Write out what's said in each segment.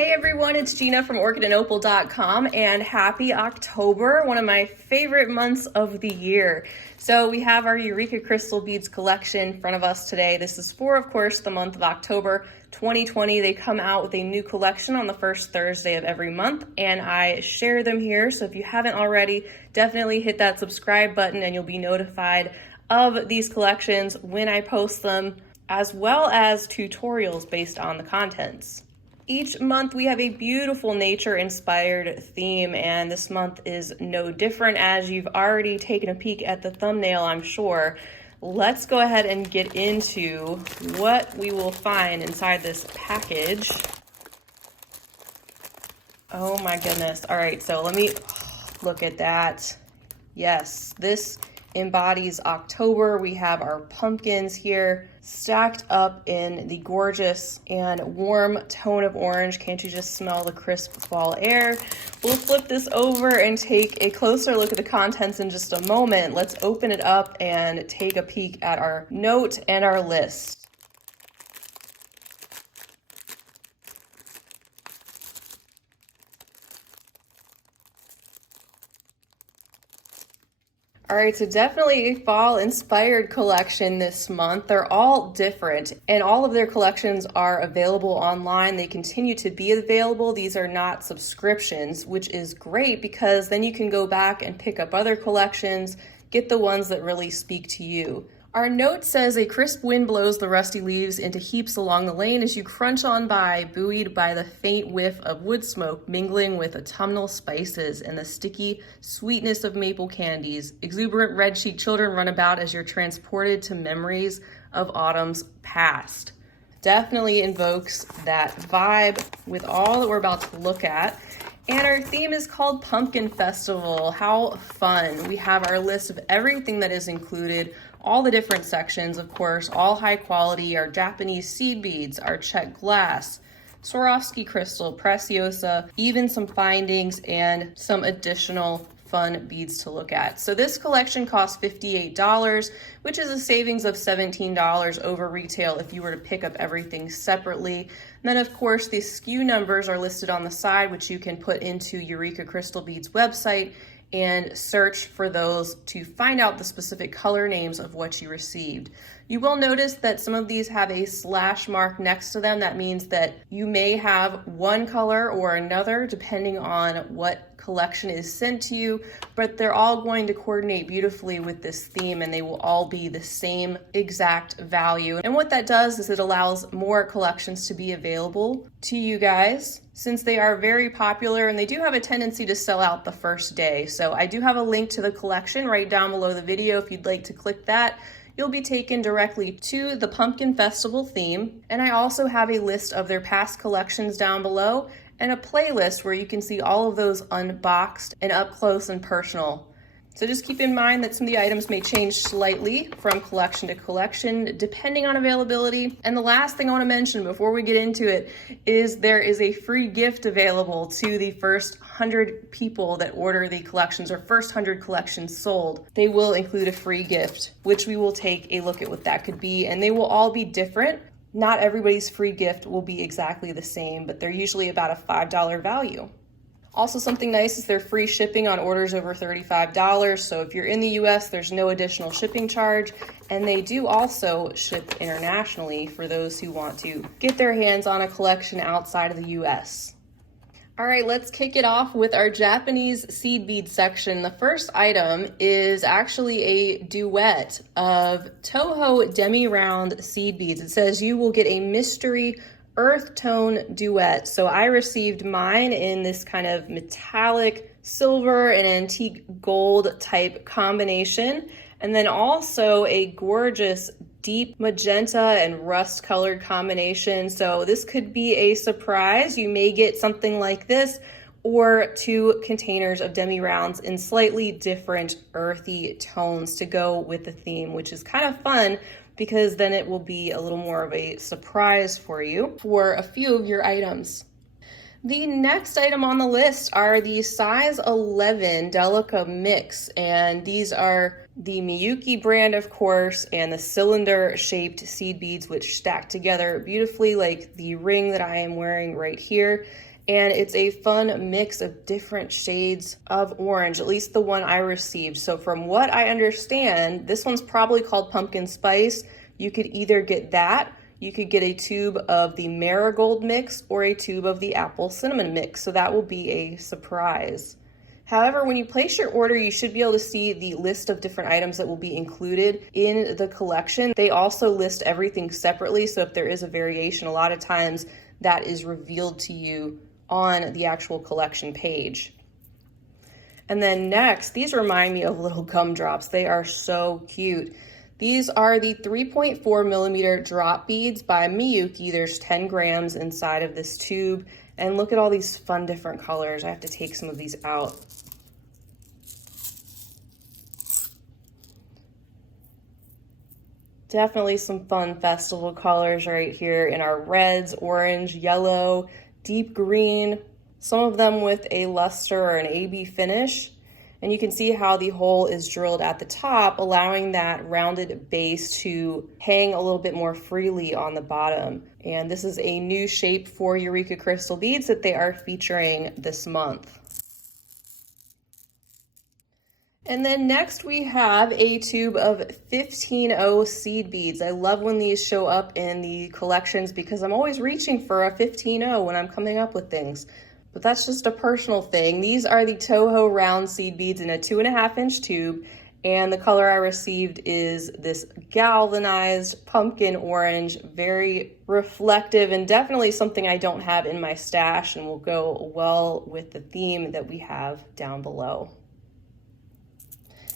Hey everyone, it's Gina from orchidandopal.com and happy October, one of my favorite months of the year. So we have our Eureka crystal beads collection in front of us today. This is for, of course, the month of October 2020. They come out with a new collection on the first Thursday of every month and I share them here. So if you haven't already, definitely hit that subscribe button and you'll be notified of these collections when I post them, as well as tutorials based on the contents. Each month we have a beautiful nature-inspired theme, and this month is no different, as you've already taken a peek at the thumbnail, I'm sure. Let's go ahead and get into what we will find inside this package. Oh my goodness. All right, so let me look at that. Yes, this embodies October. We have our pumpkins here stacked up in the gorgeous and warm tone of orange. Can't you just smell the crisp fall air? We'll flip this over and take a closer look at the contents in just a moment. Let's open it up and take a peek at our note and our list. All right, so definitely a fall-inspired collection this month. They're all different, and all of their collections are available online. They continue to be available. These are not subscriptions, which is great because then you can go back and pick up other collections, get the ones that really speak to you. Our note says, a crisp wind blows the rusty leaves into heaps along the lane as you crunch on by, buoyed by the faint whiff of wood smoke mingling with autumnal spices and the sticky sweetness of maple candies. Exuberant red-cheeked children run about as you're transported to memories of autumn's past. Definitely invokes that vibe with all that we're about to look at. And our theme is called Pumpkin Festival. How fun. We have our list of everything that is included, all the different sections, of course, all high quality, our Japanese seed beads, our Czech Glass, Swarovski Crystal, Preciosa, even some findings and some additional fun beads to look at. So this collection costs $58, which is a savings of $17 over retail if you were to pick up everything separately. And then of course the SKU numbers are listed on the side, which you can put into Eureka Crystal Beads website and search for those to find out the specific color names of what you received. You will notice that some of these have a slash mark next to them. That means that you may have one color or another depending on what collection is sent to you, but they're all going to coordinate beautifully with this theme and they will all be the same exact value. And what that does is it allows more collections to be available to you guys, since they are very popular and they do have a tendency to sell out the first day. So I do have a link to the collection right down below the video. If you'd like to click that, you'll be taken directly to the Pumpkin Festival theme. And I also have a list of their past collections down below and a playlist where you can see all of those unboxed and up close and personal. So just keep in mind that some of the items may change slightly from collection to collection depending on availability. And the last thing I want to mention before we get into it is there is a free gift available to the first 100 people that order the collections, or first 100 collections sold. They will include a free gift, which we will take a look at what that could be, and they will all be different. Not everybody's free gift will be exactly the same, but they're usually about a $5 value. Also, something nice is they're free shipping on orders over $35. So if you're in the US, there's no additional shipping charge. And they do also ship internationally for those who want to get their hands on a collection outside of the US. All right, let's kick it off with our Japanese seed bead section. The first item is actually a duet of Toho Demi round seed beads. It says you will get a mystery earth tone duet. So I received mine in this kind of metallic silver and antique gold type combination, and then also a gorgeous deep magenta and rust colored combination. So this could be a surprise. You may get something like this or 2 containers of demi rounds in slightly different earthy tones to go with the theme, which is kind of fun because then it will be a little more of a surprise for you for a few of your items. The next item on the list are the size 11 Delica mix, and these are the Miyuki brand, of course, and the cylinder shaped seed beads which stack together beautifully like the ring that I am wearing right here. and it's a fun mix of different shades of orange, at least the one I received. So from what I understand, this one's probably called pumpkin spice. You could either get that, you could get a tube of the marigold mix or a tube of the apple cinnamon mix. So that will be a surprise. However, when you place your order, you should be able to see the list of different items that will be included in the collection. They also list everything separately, so if there is a variation, a lot of times that is revealed to you on the actual collection page. And then next, these remind me of little gumdrops. They are so cute. These are the 3.4 millimeter drop beads by Miyuki. There's 10 grams inside of this tube. And look at all these fun different colors. I have to take some of these out. Definitely some fun festival colors right here in our reds, orange, yellow, deep green, some of them with a luster or an AB finish. And you can see how the hole is drilled at the top, allowing that rounded base to hang a little bit more freely on the bottom. And this is a new shape for Eureka Crystal beads that they are featuring this month. And then next we have a tube of 15-0 seed beads. I love when these show up in the collections because I'm always reaching for a 15-0 when I'm coming up with things. But that's just a personal thing. These are the Toho round seed beads in a 2.5-inch tube. And the color I received is this galvanized pumpkin orange, very reflective and definitely something I don't have in my stash and will go well with the theme that we have down below.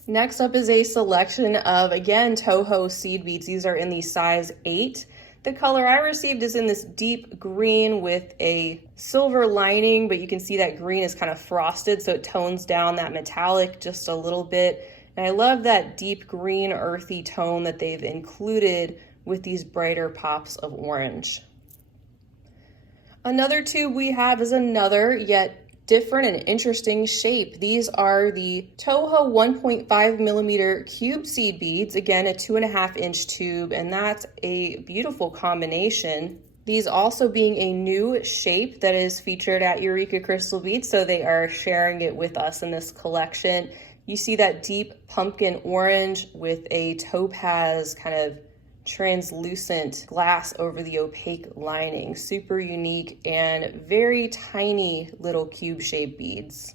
Next up is a selection of, again, Toho seed beads. These are in the size 8. The color I received is in this deep green with a silver lining, but you can see that green is kind of frosted, so it tones down that metallic just a little bit. And I love that deep green, earthy tone that they've included with these brighter pops of orange. Another tube we have is another, yet different and interesting shape. These are the Toho 1.5 millimeter cube seed beads, again a 2.5-inch tube, and that's a beautiful combination. These also being a new shape that is featured at Eureka Crystal Beads, so they are sharing it with us in this collection. You see that deep pumpkin orange with a topaz kind of translucent glass over the opaque lining. Super unique and very tiny little cube-shaped beads.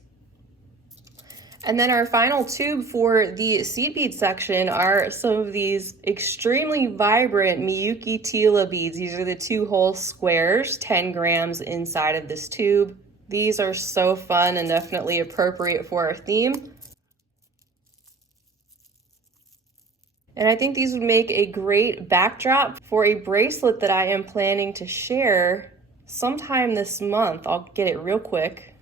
And then our final tube for the seed bead section are some of these extremely vibrant Miyuki Tila beads. These are the 2-hole squares, 10 grams inside of this tube. These are so fun and definitely appropriate for our theme. And I think these would make a great backdrop for a bracelet that I am planning to share sometime this month. I'll get it real quick.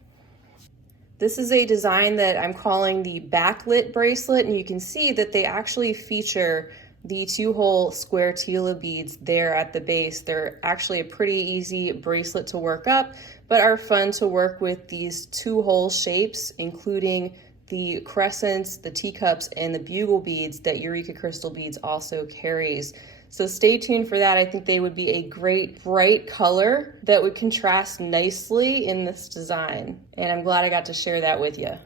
This is a design that I'm calling the Backlit Bracelet, and you can see that they actually feature the 2-hole square Tila beads there at the base. They're actually a pretty easy bracelet to work up, but are fun to work with these 2-hole shapes, including the crescents, the teacups, and the bugle beads that Eureka Crystal Beads also carries. So stay tuned for that. I think they would be a great bright color that would contrast nicely in this design. And I'm glad I got to share that with you.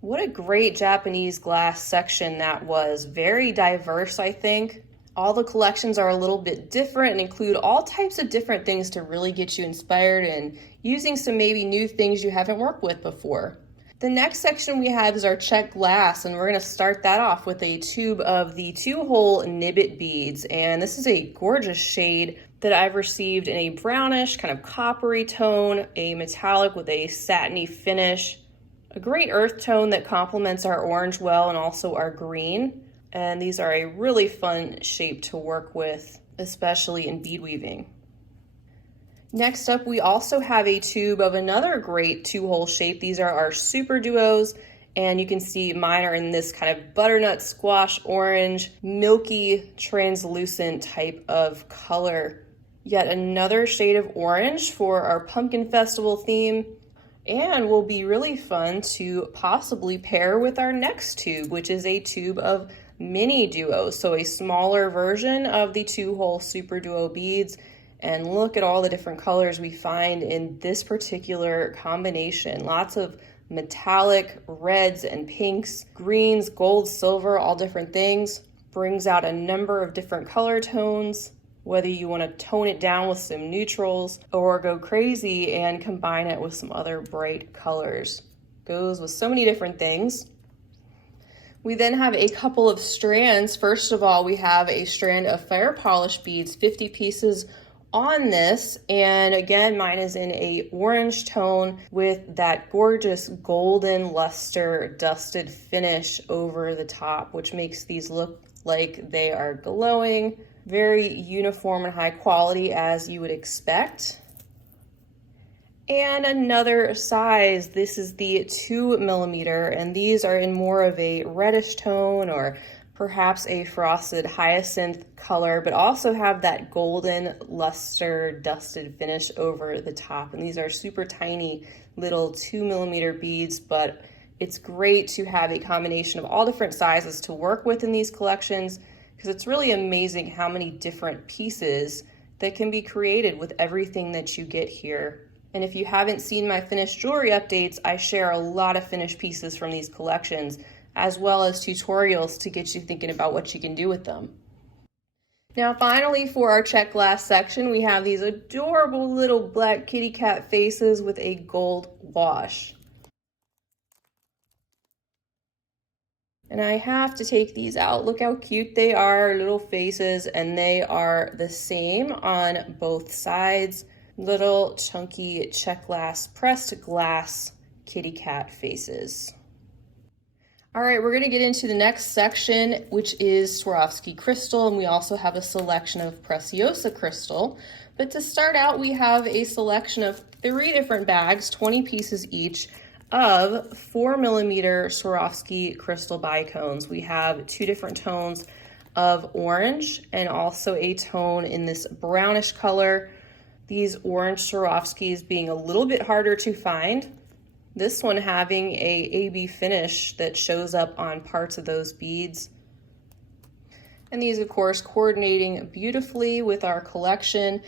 What a great Japanese glass section that was. Very diverse, I think. All the collections are a little bit different and include all types of different things to really get you inspired and using some maybe new things you haven't worked with before. The next section we have is our Czech Glass, and we're going to start that off with a tube of the 2-hole nibbit beads. And this is a gorgeous shade that I've received in a brownish, kind of coppery tone, a metallic with a satiny finish, a great earth tone that complements our orange well and also our green. And these are a really fun shape to work with, especially in bead weaving. Next up, we also have a tube of another great 2-hole shape. These are our super duos, and you can see mine are in this kind of butternut squash orange, milky, translucent type of color. Yet another shade of orange for our pumpkin festival theme, and will be really fun to possibly pair with our next tube, which is a tube of mini duos, so a smaller version of the 2-hole super duo beads. And look at all the different colors we find in this particular combination. Lots of metallic reds and pinks, greens, gold, silver, all different things. Brings out a number of different color tones, whether you want to tone it down with some neutrals or go crazy and combine it with some other bright colors. Goes with so many different things. We then have a couple of strands. First of all, we have a strand of fire polish beads, 50 pieces on this, and again, mine is in a orange tone with that gorgeous golden luster dusted finish over the top, which makes these look like they are glowing. Very uniform and high quality, as you would expect. And another size, this is the 2mm, and these are in more of a reddish tone or perhaps a frosted hyacinth color, but also have that golden luster dusted finish over the top. And these are super tiny little 2mm beads, but it's great to have a combination of all different sizes to work with in these collections, because it's really amazing how many different pieces that can be created with everything that you get here. And if you haven't seen my finished jewelry updates, I share a lot of finished pieces from these collections, as well as tutorials to get you thinking about what you can do with them. Now finally, for our Czech Glass section, we have these adorable little black kitty cat faces with a gold wash. And I have to take these out. Look how cute they are, little faces, and they are the same on both sides. Little chunky Czech Glass, pressed glass kitty cat faces. All right, we're gonna get into the next section, which is Swarovski Crystal, and we also have a selection of Preciosa Crystal. But to start out, we have a selection of 3 different bags, 20 pieces each, of 4mm Swarovski Crystal Bicones. We have 2 different tones of orange and also a tone in this brownish color. These orange Swarovskis being a little bit harder to find. This one having a AB finish that shows up on parts of those beads. And these, of course, coordinating beautifully with our collection.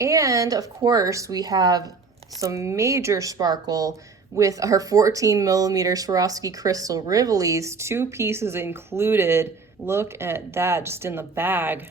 And of course, we have some major sparkle with our 14mm Swarovski Crystal Rivolis, 2 pieces included. Look at that, just in the bag.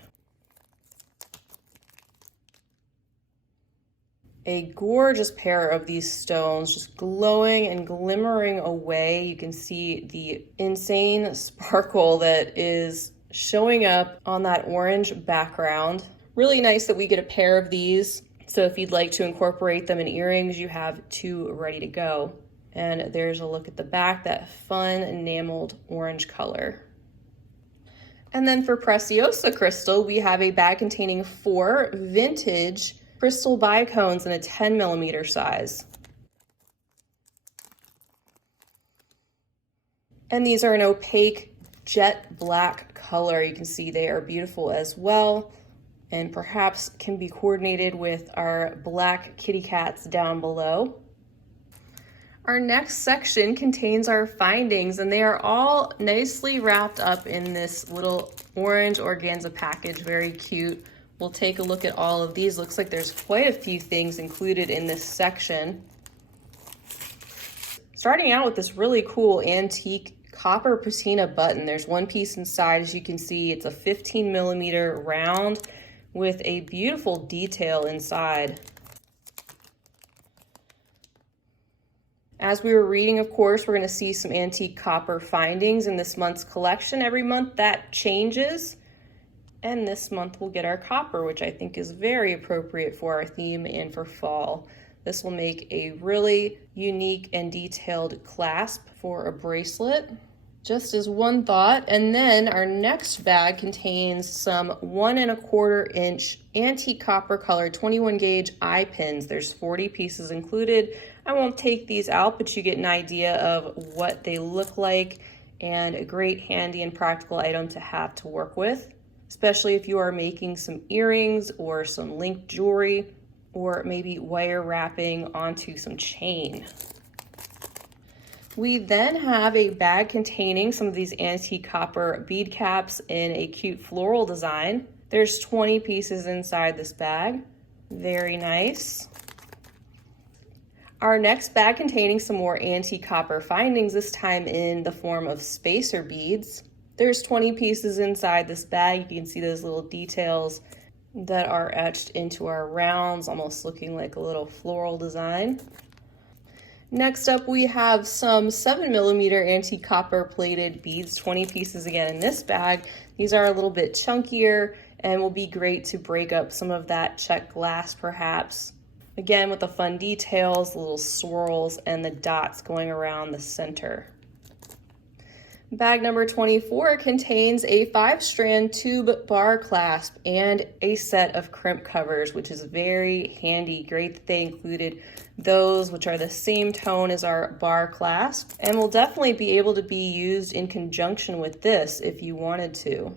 A gorgeous pair of these stones, just glowing and glimmering away. You can see the insane sparkle that is showing up on that orange background. Really nice that we get a pair of these. So if you'd like to incorporate them in earrings, you have 2 ready to go. And there's a look at the back, that fun enameled orange color. And then for Preciosa Crystal, we have a bag containing 4 vintage crystal bicones in a 10mm size. And these are an opaque jet black color. You can see they are beautiful as well, and perhaps can be coordinated with our black kitty cats down below. Our next section contains our findings, and they are all nicely wrapped up in this little orange organza package. Very cute. We'll take a look at all of these. Looks like there's quite a few things included in this section. Starting out with this really cool antique copper patina button. There's 1 piece inside. As you can see, it's a 15mm round with a beautiful detail inside. As we were reading, of course, we're going to see some antique copper findings in this month's collection. Every month that changes. And this month we'll get our copper, which I think is very appropriate for our theme and for fall. This will make a really unique and detailed clasp for a bracelet, just as one thought. And then our next bag contains some 1 1/4 inch antique copper colored 21 gauge eye pins. There's 40 pieces included. I won't take these out, but you get an idea of what they look like, and a great handy and practical item to have to work with, especially if you are making some earrings or some linked jewelry, or maybe wire wrapping onto some chain. We then have a bag containing some of these antique copper bead caps in a cute floral design. There's 20 pieces inside this bag. Very nice. Our next bag containing some more antique copper findings, this time in the form of spacer beads. There's 20 pieces inside this bag. You can see those little details that are etched into our rounds, almost looking like a little floral design. Next up, we have some 7mm antique copper plated beads, 20 pieces again in this bag. These are a little bit chunkier and will be great to break up some of that Czech glass perhaps. Again, with the fun details, the little swirls, and the dots going around the center. Bag number 24 contains a 5-strand tube bar clasp and a set of crimp covers, which is very handy. Great that they included those, which are the same tone as our bar clasp, and will definitely be able to be used in conjunction with this if you wanted to.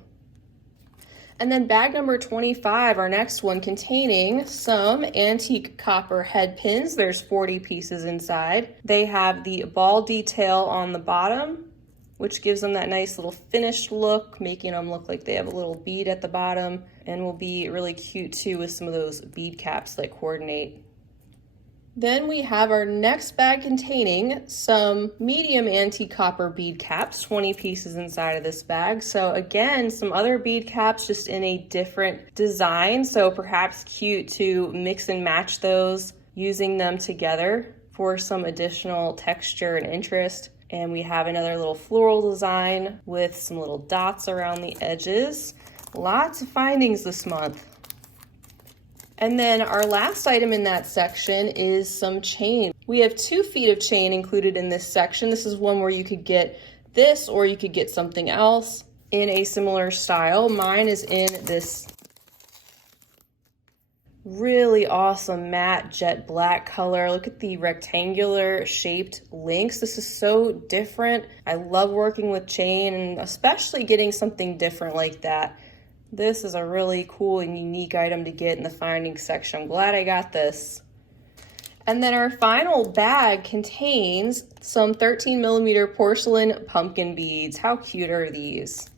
And then bag number 25, our next one, containing some antique copper head pins. There's 40 pieces inside. They have the ball detail on the bottom, which gives them that nice little finished look, making them look like they have a little bead at the bottom, and will be really cute too with some of those bead caps that coordinate. Then we have our next bag containing some medium antique copper bead caps, 20 pieces inside of this bag. So again, some other bead caps just in a different design. So perhaps cute to mix and match those, using them together for some additional texture and interest. And we have another little floral design with some little dots around the edges. Lots of findings this month. And then our last item in that section is some chain. We have 2 feet of chain included in this section. This is one where you could get this or you could get something else in a similar style. Mine is in this really awesome matte jet black color. Look at the rectangular shaped links. This is so different. I love working with chain, and especially getting something different like that. This is a really cool and unique item to get in the findings section. I'm glad I got this. And then our final bag contains some 13mm porcelain pumpkin beads. How cute are these?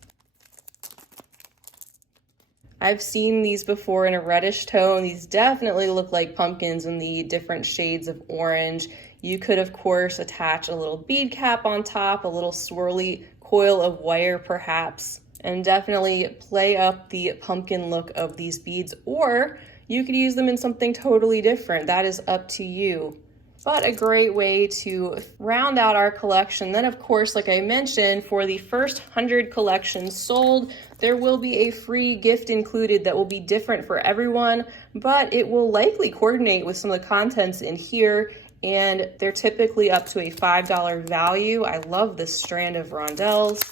I've seen these before in a reddish tone. These definitely look like pumpkins in the different shades of orange. You could, of course, attach a little bead cap on top, a little swirly coil of wire perhaps, and definitely play up the pumpkin look of these beads, or you could use them in something totally different. That is up to you. But a great way to round out our collection. Then, of course, like I mentioned, for the first 100 collections sold, there will be a free gift included that will be different for everyone, but it will likely coordinate with some of the contents in here, and they're typically up to a $5 value. I love this strand of rondelles.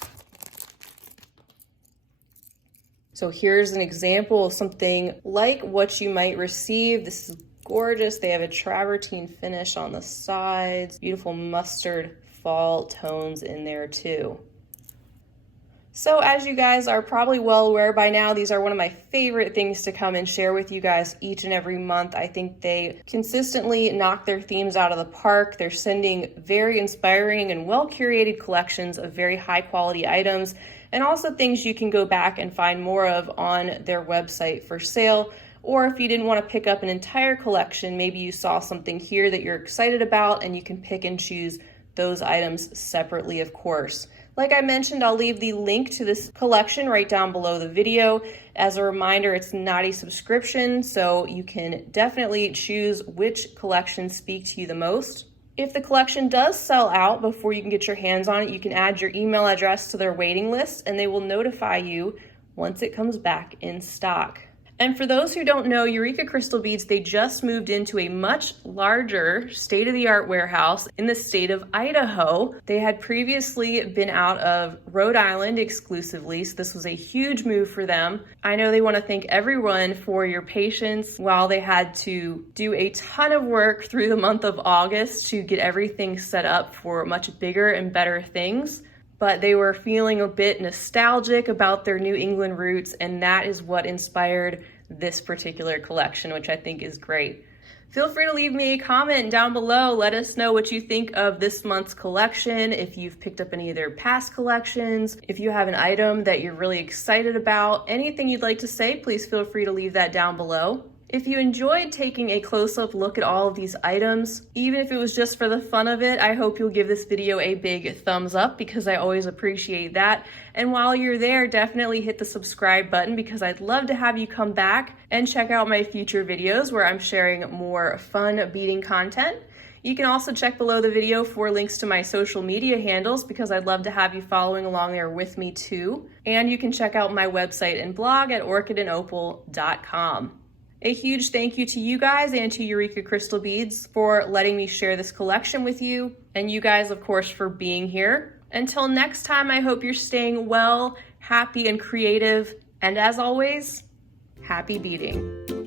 So here's an example of something like what you might receive. This is gorgeous. They have a travertine finish on the sides, beautiful mustard fall tones in there too. So as you guys are probably well aware by now, these are one of my favorite things to come and share with you guys each and every month. I think they consistently knock their themes out of the park. They're sending very inspiring and well-curated collections of very high-quality items, and also things you can go back and find more of on their website for sale. Or if you didn't want to pick up an entire collection, maybe you saw something here that you're excited about, and you can pick and choose those items separately, of course. Like I mentioned, I'll leave the link to this collection right down below the video. As a reminder, it's not a subscription, so you can definitely choose which collections speak to you the most. If the collection does sell out before you can get your hands on it, you can add your email address to their waiting list, and they will notify you once it comes back in stock. And for those who don't know, Eureka Crystal Beads, they just moved into a much larger state-of-the-art warehouse in the state of Idaho. They had previously been out of Rhode Island exclusively, so this was a huge move for them. I know they want to thank everyone for your patience while they had to do a ton of work through the month of August to get everything set up for much bigger and better things. But they were feeling a bit nostalgic about their New England roots, and that is what inspired this particular collection, which I think is great. Feel free to leave me a comment down below. Let us know what you think of this month's collection, if you've picked up any of their past collections, if you have an item that you're really excited about, anything you'd like to say, please feel free to leave that down below. If you enjoyed taking a close-up look at all of these items, even if it was just for the fun of it, I hope you'll give this video a big thumbs up because I always appreciate that. And while you're there, definitely hit the subscribe button because I'd love to have you come back and check out my future videos where I'm sharing more fun beading content. You can also check below the video for links to my social media handles because I'd love to have you following along there with me too. And you can check out my website and blog at orchidandopal.com. A huge thank you to you guys and to Eureka Crystal Beads for letting me share this collection with you, and you guys, of course, for being here. Until next time, I hope you're staying well, happy, and creative, and as always, happy beading.